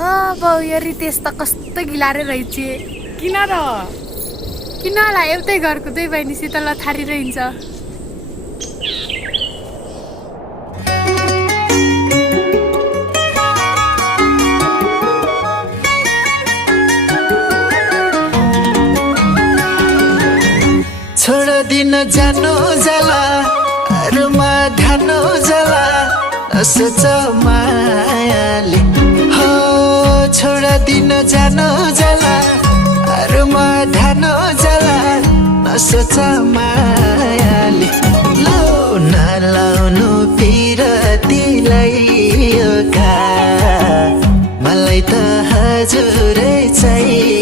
बाउ यो रितेश त कस्तो गिलारे रहेछ किन होला एउटै घरको दुई बहिनीसित लथारी रहन्छ छोड दिन जानु जाला अरुमा ध्यानु जाला सोच मायाले हो छोड दिन जानु जाला अरुमा ध्यानु जाला सोच मायाले लौ नलाउनु पिरतीलाई यो घा मलाई त हजुरै चाहियो